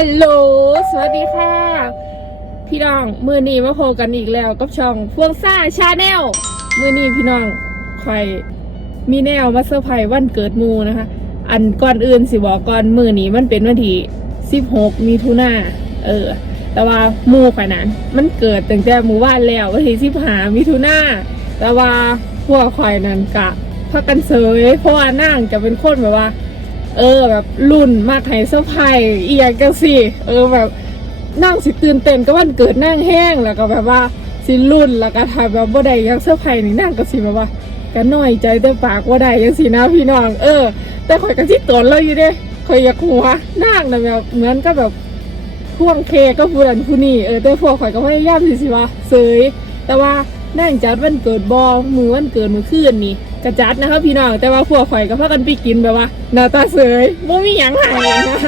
ฮัลโหล สวัสดีค่ะ พี่น้อง มือนี้มาโพบกันอีกแล้วกับช่องพวงซ่าชาแนล มือนี้พี่น้องคอยมีแนวมาเซอร์ไพรส์วันเกิดมูนะคะ อันก่อนอื่นสิบอกก่อนมือนี้มันเป็นวันที่16มีทุนาเออ แต่ว่ามูข่อยนั้นมันเกิดตั้งแต่มูว่านแล้ววันที่15มิถุนาแต่ว่าพวกข่อยนั้นกะพักกันเสยเพราะว่านั่งจะเป็นคนแบบว่า เออแบบรุ่นมากไห้เซอร์ไพรส์อีอยางจังสิเออแบบนั่งสิตื่นเต้นก็วันเกิดนั่งแห้งแล้วก็แบบว่าสิรุ่นแล้วก็ถ่ายแบบบ่ได้อยังเซอร์ไพรส์นี่นั่งก็สิแบบว่าก็น้อยใจแต่ปากบ่ได้ยังสินะพี่น้อง เออ แต่ข่อยก็ที่ตนเราอยู่เด้ข่อยอยากหัวนั่งนะแบบเหมือนก็แบบพ่วงเคก็ผู้นั้นผู้นี้เออแต่พวกข่อยก็พยายามสิสิว่าเสยแต่ว่านั่งจัดวันเกิดบอมือวันเกิดมือคืนนี่ กระจัดนะครับพี่น้องแต่ว่าพวกข่อยก็พากันไปกินแบบว่าหน้าตาเสยบ่มีหยังใหายนะ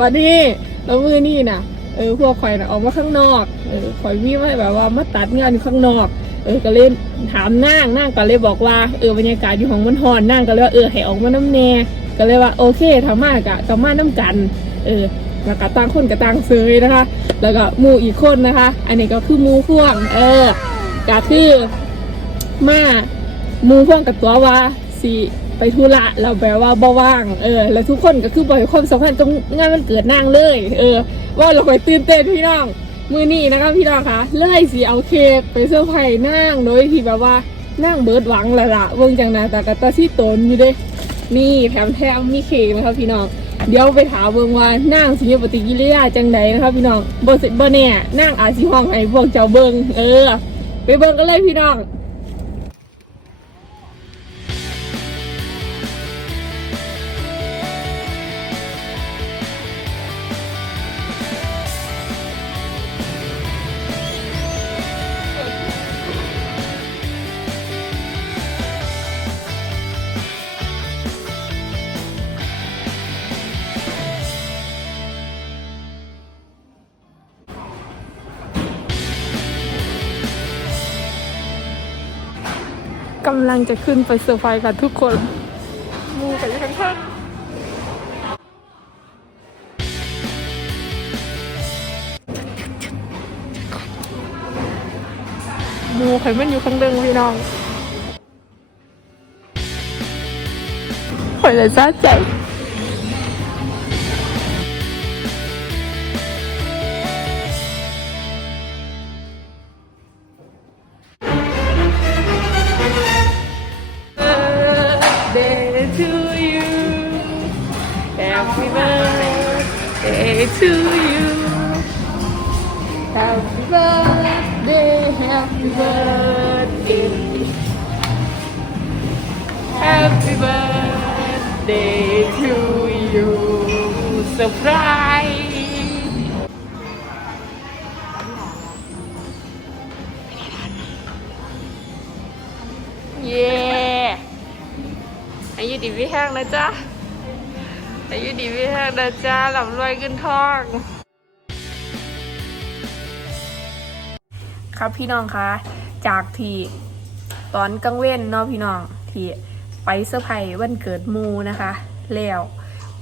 วันนี้แล้วมือนี่นะเออพวกข่อยน่ะออกมาข้างนอกเออข่อยวิ่งมาแบบว่ามาตัดงานอยู่ข้างนอก เออก็เลยถามนางนางก็เลยบอกว่าเออบรรยากาศอยู่ของมันหอนนางก็เลยว่าเออให้ออกมาน้ำแน่ก็เลยว่าโอเคทำมากะก็มาน้ำกัน เออแล้วก็ต่างคนก็ต่างเซยนะคะ แล้วก็มูอีกคนนะคะ อันนี้ก็คือมูพ่วง เออก็คือมา มูพ่วงกับตัวว่าสิไปธุระเราแบบว่าบ่ว่าง เออ แล้วทุกคนก็คือบ่อยความสำคัญตรงงานมันเกิดนางเลย เออ ว่าเราคอยตื่นเต้นพี่น้อง มือนี้นะคะพี่น้องคะเลยสิเอาเค้กไปเซอร์ไพรส์นางโดยที่แบบว่านั่งเบิดหวังละละเบิ่งจังนะแต่กะตาที่ตนอยู่เด้ นี่แถมแถมมีเค้กนะคะพี่น้อง เดี๋ยวไปถามเบิ่งว่านั่งสิมีปฏิกิริยาจังใดนะคะพี่น้องบ่สิบ่แน่นั่งอาจสิห้องให้พวกเจ้าเบิ่งเออ ไปเบิ่งกันเลยพี่น้อง กำลังจะขึ้นไปเซอร์ไพรส์กันทุกคน มูกันอยู่ข้างๆมูไข่มันอยู่ข้างเดิงพี่น้องข่อยเลยซาใจ Happy birthday to you. Happy birthday, happy birthday. Happy birthday to you. Surprise. เย้อายุดีวิแห้งนะจ๊ะ อายุดีวิแห้งนะจ๊ะหลับรวยขึ้นทองครับพี่น้องคะจากที่ตอนกลางเว้นเนาะพี่น้องที่ไปเซอร์ไพรส์วันเกิดมูนะคะ แล้ว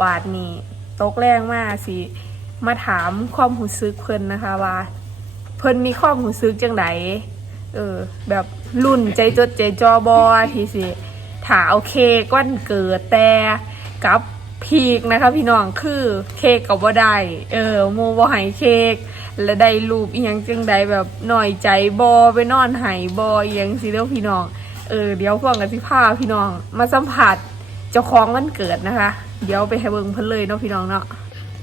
บาดนี้ตกแรงมากสิมาถามความหูซึกเพิ่นนะคะว่า เพิ่นมีความหูซึกจังไดเออ แบบรุ่นใจจดใจจอบอที่สิถาเอาเค้กวันเกิดแต่กับ พีกนะคะพี่น้องคือเค้กกับว่าได้เออโมบ่ให้เค้กและได้รูปอีหยังจังใดแบบหน่อยใจบอไปนอนไห้บออีหยังสิเด้อพี่น้องเออเดี๋ยวพวกกันสิพาพี่น้อง มาสัมผัสเจ้าของวันเกิดนะคะ เดี๋ยวไปให้เบิ่งเพิ่นเลยเนาะพี่น้องเนาะ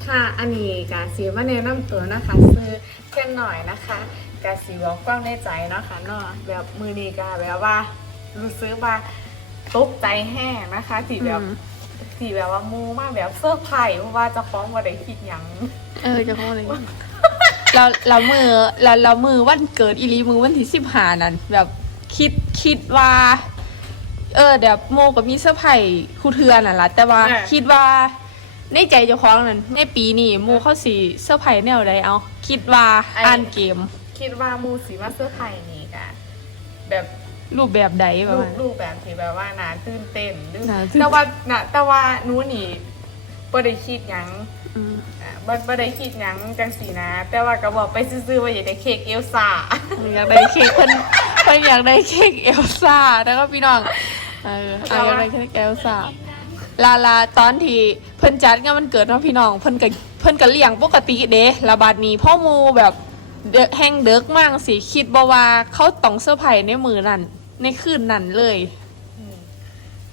ค่ะอันนี้กาสีมาแนะนำตัวนะคะซื้อเช่นหน่อยนะคะกาสีบอกกว้างในใจเนาะค่ะเนาะแบบมือนีกาแบบว่ารู้สึกว่าตกใจแห้งนะคะที่แบบ อืมที่แบบว่ามูมากแบบเซอร์ไพรส์เพราะว่าเจะฟ้าของว่าได้คิดหยังเออจะพูดอะไรเราเรามือเราเรามือวันเกิดอีหลีมือวันที่สิบห้านั่นแบบคิดคิดว่า เออเดี๋ยวโมกับมีเสื้อร์ไผ่คู่เทือนน่ะละแต่ว่าคิดว่าในใจเจ้าของนั่นในปีนี้โมเขาสีเสื้อร์ไผ่แนวใดเอาคิดว่าอ่านเกม คิดว่ามูสีมาเซอร์ไพรส์นี่กะแบบ รูปแบบใดประรูมาปณรูปแบบที่แบบว่านาตื่นเต้นหรือน่าตื่นแต่ว่าน่ะแต่ว่าหนู้นี่บ่ได้คิดหยังอืมอ่าบ่บ่ได้คิดหยังจังสีนะ แต่ว่าก็บอกไปซื่อๆว่าอยากได้เค้กเอลซ่า อยากได้เค้กเพิ่นเพิ่นอยากได้เค้กเอลซ่าแล้วก็พี่น้องเออเอาอยากได้เค้กเอลซ่าลาลาตอนที่เพิ่นจัดงานวันเกิดเนาะพี่น้องเพิ่นก็เพิ่นก็เลี้ยงปกติเด้ระบาดนี้พ่อหมูแบบเดอะแห้งเด็กมากสิคิดบ่ว่าเขาต้องเซอร์ไพรส์ในมือนั่น ในคืนนั้นเลย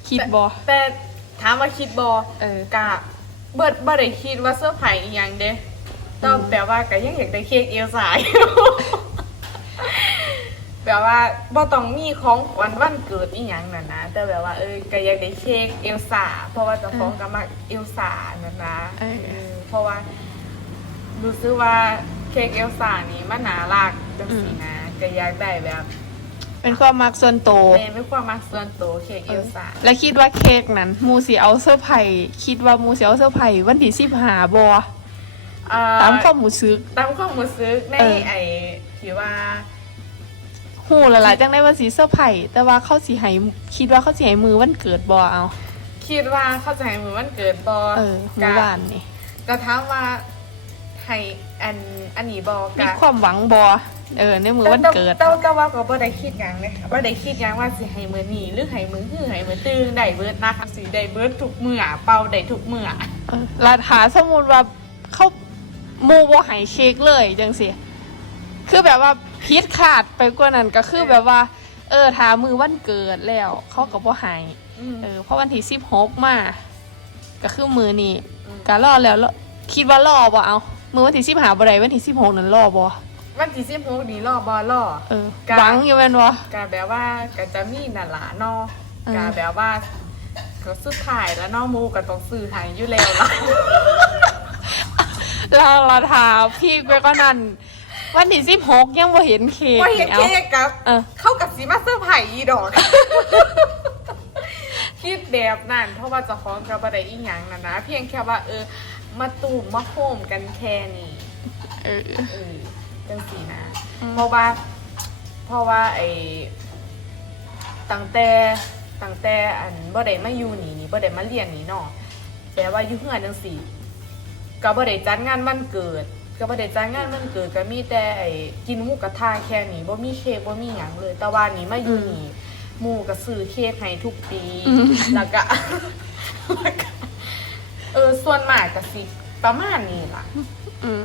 คิดบ่แต่ถามว่าคิดบอเออ กะเบิดบ่ได้คิดว่าเสื้อผ้าอีหยังเด้ต้องแปลว่าก็ยังอยากได้เค้กเอลซ่าอยู่แปลว่าบ่ต้องมีของขวัญวันเกิดอีหยังนั่นนะแต่แบบว่าเออก็อยากได้เค้กเอลซ่าเพราะว่าเจะฟ้าของก็มักเอลซ่านั่นนะเออ เออเพราะว่ารู้สึกว่าเค้กเอลซ่านี่มันน่ารักจังซี่นะก็อยากได้แบบ เป็นความมักส่วนโตวในไม่ความมักส่วนตัวเค้กเอลซ่าแล้วคิดว่าเค้กนั้นหมูสิเอาเซอร์ไพรส์คิดว่าหมูสิเอาเซอร์ไพรส์วันที่สิบหาบอเอ่อตามความหมูซึก ตามความรู้สึกในเออ ไอ้ที่ว่า หูละละจังได้ว่าสีเซอร์ไพรส์แต่ว่าเขาสิให้คิดว่าเขาสิให้มือวันเกิดบอเอา คิดว่าเข้าใจมือวันเกิดบอเออมือวานนี่ก็ถามว่าให้อันอันนี้บอกมีะความหวังบอ เออในมือวันเกิดแต่แต่แต่ว่าก็บ่ได้คิดหยังเลยค่ะบ่ได้คิดหยังว่าสิให้มือนี้หรือให้มือหื้อให้มือตื่นได้เบิดนะคะสิได้เบิดทุกมื้อเป่าได้ทุกมื้อเออลาถาสมมุติว่าเขาหมูบ่ให้เค้กเลยจังสิคือแบบว่าพิษขาดไปกว่านั้นก็คือแบบว่า เออถามือวันเกิดแล้ว เขาก็บ่ให้อืมเออเพราะวันที่สิบหกมาก็คือมือนี่อืมการรอแล้วรอคิดว่ารอบ่เอามือวันที่สิบหาบ่ได้วันที่สิบหกนั้นรอบ่ วันที่16นี้รอบ่รอเออการหวังอยู่แม่นบ่ก็แบบว่าก็จะมีนั่นล่ะเนาะเออก็แบบว่าก็สุดท้ายแล้วเนาะหมูก็ต้องซื้อให้อยู่แล้วล่ะเราเราถามพี่ไปก็นั่น วันที่สิบหกยังบ่เห็นเค้กว่าเห็นเอาเค้กกับ เออ เข้ากับสีมาเซอร์ไผ่อีดอก คิดแบบนั้น เพราะว่าเจะฟ้าของกับอะไรอีหยังนะนะ เพียงแค่ว่า เออ มาตูมมาโฮมกันแค่นี้เออ เออ จังสีนะอืม เพราะว่า เพราะว่าไอ้ตั้งแต่ตั้งแต่อันบ่ได้มาอยู่นี่นี่บ่ได้มาเรียนนี่เนาะแต่ว่าอยู่เฮือนจังซี่ก็บ่ได้จัดงานวันเกิด ก็บ่ได้จัดงานวันเกิดก็มีแต่ไอ้กินหมูกระทะแค่นี้บ่มีเค้กบ่มีหยังเลย แต่ว่านี่มาอยู่นี่หมู่ก็ซื้อเค้กให้ทุกปีแล้วก็แล้วก็ เออส่วนมากก็สิประมาณนี้ล่ะ อืม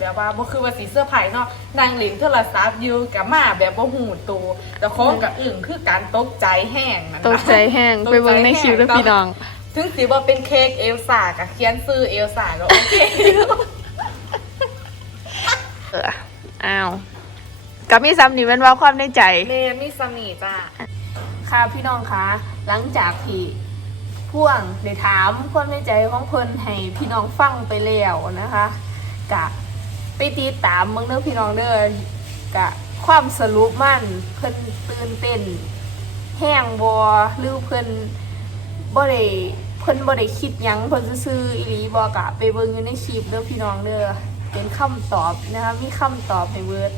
แบบว่าบ่คือว่าสีเสื้อร์ไผ่เนาะนางหลินโทรศัพท์อยู่กับมาแบบบ่หูตัวแต่ของกับอึ่งคือการตกใจแห้งนั่นตนะกใจแห้งไปเบิ่งในคลิปเด้อพี่น้อง ถึงสิว่าเป็นเค้กเอลซ่ากับเขียนซื้อเอลซ่าก็โอเคเอออ้าวกับมีซ้ำนี่แม่นว่าความในใจเมมิสมีจ้าค่ะพี่น้องคะหลังจากที่พ่วงได้ถามความในใจของเพิ่นให้พี่น้องฟังไปแล้วนะคะกะ ไปติดตามเมืองเด้อพี่น้องเด้อกะความสรุปมันเพิ่นตื่นเต้น แห้งบอหรือเพิ่นบ่ได้เพิ่นบ่ได้คิดหยังเพิ่นซื่ออีหลีบอกะไปเบิ่งอยู่ในคลิปเด้อพี่น้องเด้อเป็นคำตอบนะคะมีคำตอบให้เบิด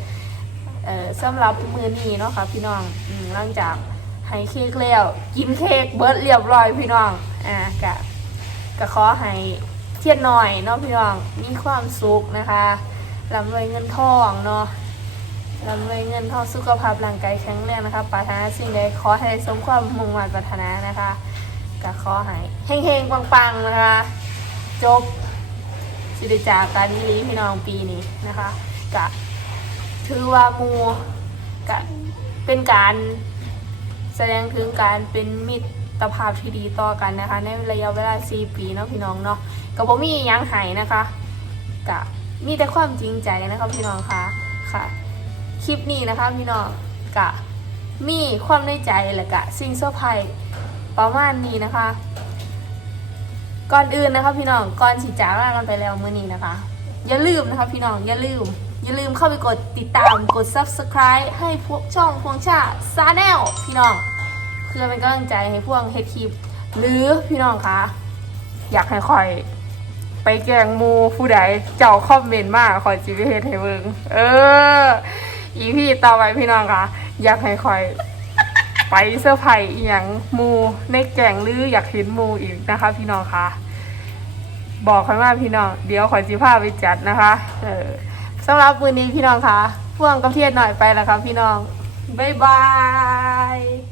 เอ่อสำหรับมือนี้เนาะค่ะพี่น้องอืมหลังจากให้เค้กแล้วกินเค้กเบิร์ดเรียบร้อยพี่น้องอ่ากะก็ขอให้เทียนหน่อยเนาะพี่น้องมีความสุขนะคะ ร่ำรวยเงินทองเนาะร่ำรวยเงินทองสุขภาพร่างกายแข็งแรงนะคะปรารถนาสิ่งใดขอให้สมความมุ่งมั่นปรารถนานะคะก็ขอให้เฮงๆปังๆนะคะ จบสิริจากการนิลีพี่น้องปีนี้นะคะกะถือว่ามูกะเป็นการแสดงถึงการเป็นมิตรภาพที่ดีต่อกันนะคะ ในระยะเวลา 4 ปีเนาะพี่น้องเนาะก็บ่มียังไห้นะคะกะ มีแต่ความจริงใจนะคะพี่น้องคะค่ะ คลิปนี้นะคะพี่น้องกะมีความในใจและกะสิ่งเซอร์ไพรส์ประมาณนี้นะคะ ก่อนอื่นนะคะพี่น้องก่อนสิจากลากันไปแล้วมื้อนี้นะคะ อย่าลืมนะคะพี่น้องอย่าลืม อย่าลืมเข้าไปกดติดตามกด subscribe ให้พวกช่องพวงชาซาแนลพี่น้องเพื่อเป็นกำลังใจให้พวกเฮดคลิปหรือพี่น้องคะอยากให้คอย ไปแกงมูผู้ใดเจ้าคอมเมนต์มากคอยจีวิเฮดให้เบิงเออ อีพี่ต่อไปพี่น้องคะอยากให้คอย ไปเสื้อร์ไผ่อหย่างมูในแกงหรืออยากเห็นมูอีกนะคะ พี่น้องคะบอกค่อยมาพี่น้อง เดี๋ยวขอยสิพาไปจัดนะคะ เออสำหรับมือนี้พี่น้องคะพ่วงกับเทียนหน่อยไปแล้วครับพี่น้องบ๊ายบาย